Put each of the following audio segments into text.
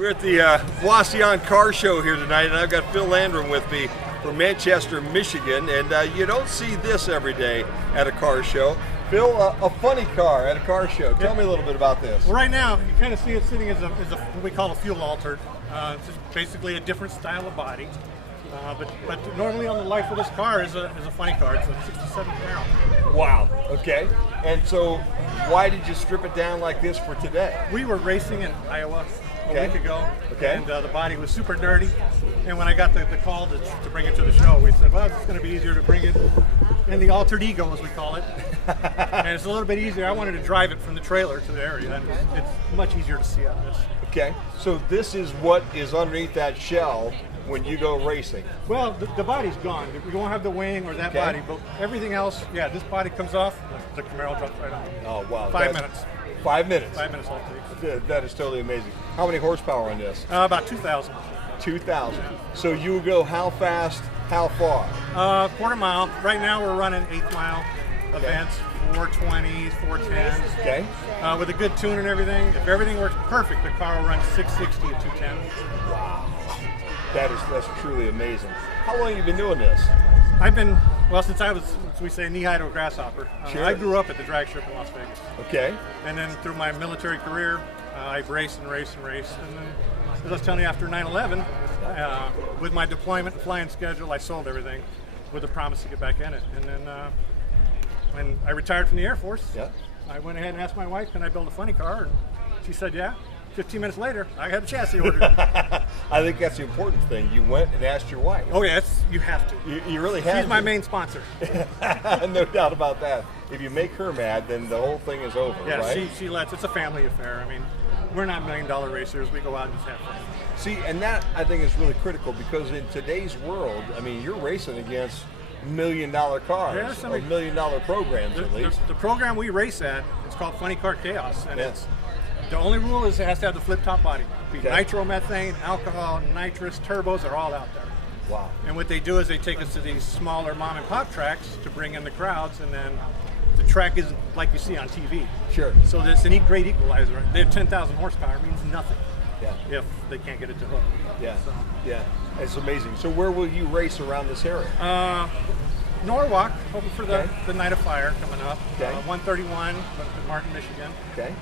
We're at the Wauseon Car Show here tonight, and I've got Phil Landrum with me from Manchester, Michigan. And you don't see this every day at a car show. Phil, a funny car at a car show. Tell me a little bit about this. Well, right now, you kind of see it sitting as what we call a fuel altered. It's just basically a different style of body. But normally on the life of this car is a funny car. It's a 67 Camaro. Wow. Okay. And so, why did you strip it down like this for today? We were racing in Iowa a week ago, and the body was super dirty. And when I got the call to bring it to the show, we said, well, it's going to be easier to bring it in the altered ego, as we call it. And it's a little bit easier. I wanted to drive it from the trailer to the area, and it's much easier to see out of this. Okay. So this is what is underneath that shell when you go racing. Well, the body's gone. We won't have the wing or that body, but everything else, yeah, this body comes off, the Camaro drops right on. Oh, wow. 5 minutes. 5 minutes? 5 minutes all it takes. That is totally amazing. How many horsepower on this? About 2,000. 2,000. So you go how fast, how far? Quarter mile. Right now we're running 8th mile events, 420s, 410s. Okay. With a good tune and everything. If everything works perfect, the car will run 660 at 210. Wow. That's truly amazing. How long have you been doing this? I've been, well, since I was, as we say, knee-high to a grasshopper. Sure. I grew up at the drag strip in Las Vegas. Okay. And then through my military career, I've raced and raced and raced. And then, as I was telling you, after 9/11, with my deployment and flying schedule, I sold everything with the promise to get back in it. And then when I retired from the Air Force, I went ahead and asked my wife, can I build a funny car? And she said, yeah. 15 minutes later, I had a chassis ordered. I think that's the important thing. You went and asked your wife. Oh, yeah, you have to. You really have to. She's my main sponsor. No doubt about that. If you make her mad, then the whole thing is over, yeah, right? she lets. It's a family affair. I mean, we're not $1 million racers. We go out and just have fun. See, and that I think is really critical because in today's world, I mean, you're racing against $1 million cars, or $1 million programs at least. The program we race at, it's called Funny Car Chaos, and the only rule is it has to have the flip-top body. Nitromethane, alcohol, nitrous, turbos are all out there. Wow. And what they do is they take us to these smaller mom-and-pop tracks to bring in the crowds, and then the track isn't like you see on TV. Sure. So it's a great equalizer. They have 10,000 horsepower. It means nothing if they can't get it to hook. Yeah, yeah. It's amazing. So where will you race around this area? Norwalk, hoping for the Night of Fire coming up. Okay. 131, Martin, Michigan. Okay.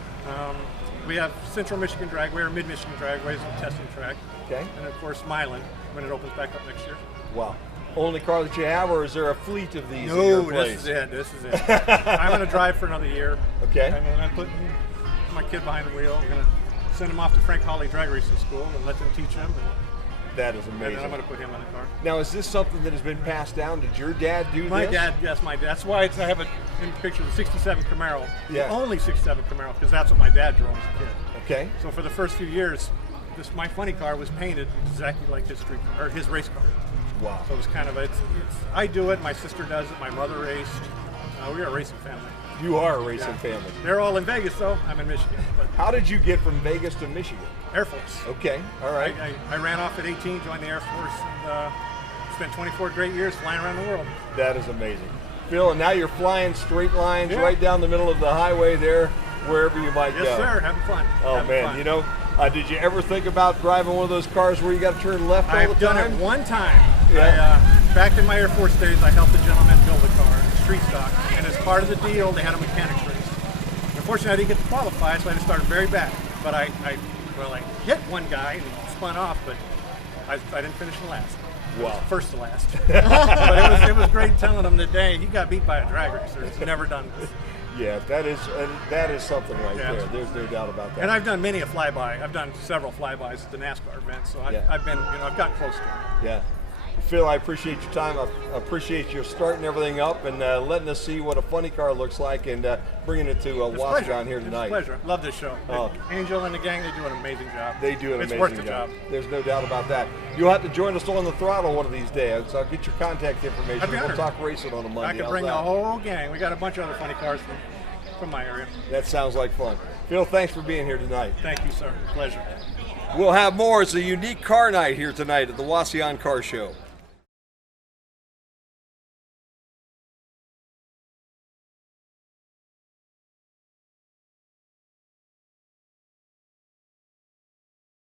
We have Central Michigan Dragway or Mid-Michigan Dragway as a testing track. Okay. And of course Milan when it opens back up next year. Wow. Only car that you have, or is there a fleet of these? No, this is it. This is it. I'm going to drive for another year. Okay. And then I'm putting my kid behind the wheel. I'm going to send him off to Frank Hawley Drag Racing School and let them teach him. That is amazing. And then I'm going to put him in the car. Now, is this something that has been passed down? Did your dad do this? My dad, yes, my dad. That's why I have it in the picture, the 67 Camaro. Yeah. The only 67 Camaro, because that's what my dad drove as a kid. Okay. So for the first few years, my funny car was painted exactly like his race car. Wow. So it was kind of I do it. My sister does it. My mother raced. We are a racing family. You are a racing family. They're all in Vegas, though. I'm in Michigan. But how did you get from Vegas to Michigan? Air Force. Okay. All right. I ran off at 18, joined the Air Force, and spent 24 great years flying around the world. That is amazing. Phil, and now you're flying straight lines right down the middle of the highway there, wherever you might go. Yes, sir. Having fun. Oh, man. You know, did you ever think about driving one of those cars where you got to turn left all the time? I've done it one time. Back in my Air Force days, I helped a gentleman build a car, street stock, and as part of the deal, they had a mechanics race. Unfortunately, I didn't get to qualify, so I had to start very back. But I hit one guy and he spun off, but I didn't finish the last. Wow. First to last. But it was great telling him that day he got beat by a drag racer. He's never done this. Yeah, that is something right there. There's no doubt about that. And I've done many a flyby. I've done several flybys at the NASCAR events, so I've been, I've gotten close to it. Yeah. Phil, I appreciate your time. I appreciate your starting everything up and letting us see what a funny car looks like and bringing it to Wauseon here tonight. It's a pleasure. Love this show. Angel and the gang, they do an amazing job. They do an amazing job. It's worth the job. There's no doubt about that. You'll have to join us on the throttle one of these days. I'll get your contact information. We'll talk racing on a Monday. I can bring the whole gang. We got a bunch of other funny cars from my area. That sounds like fun. Phil, thanks for being here tonight. Thank you, sir. Pleasure. We'll have more. It's a unique car night here tonight at the Wauseon Car Show.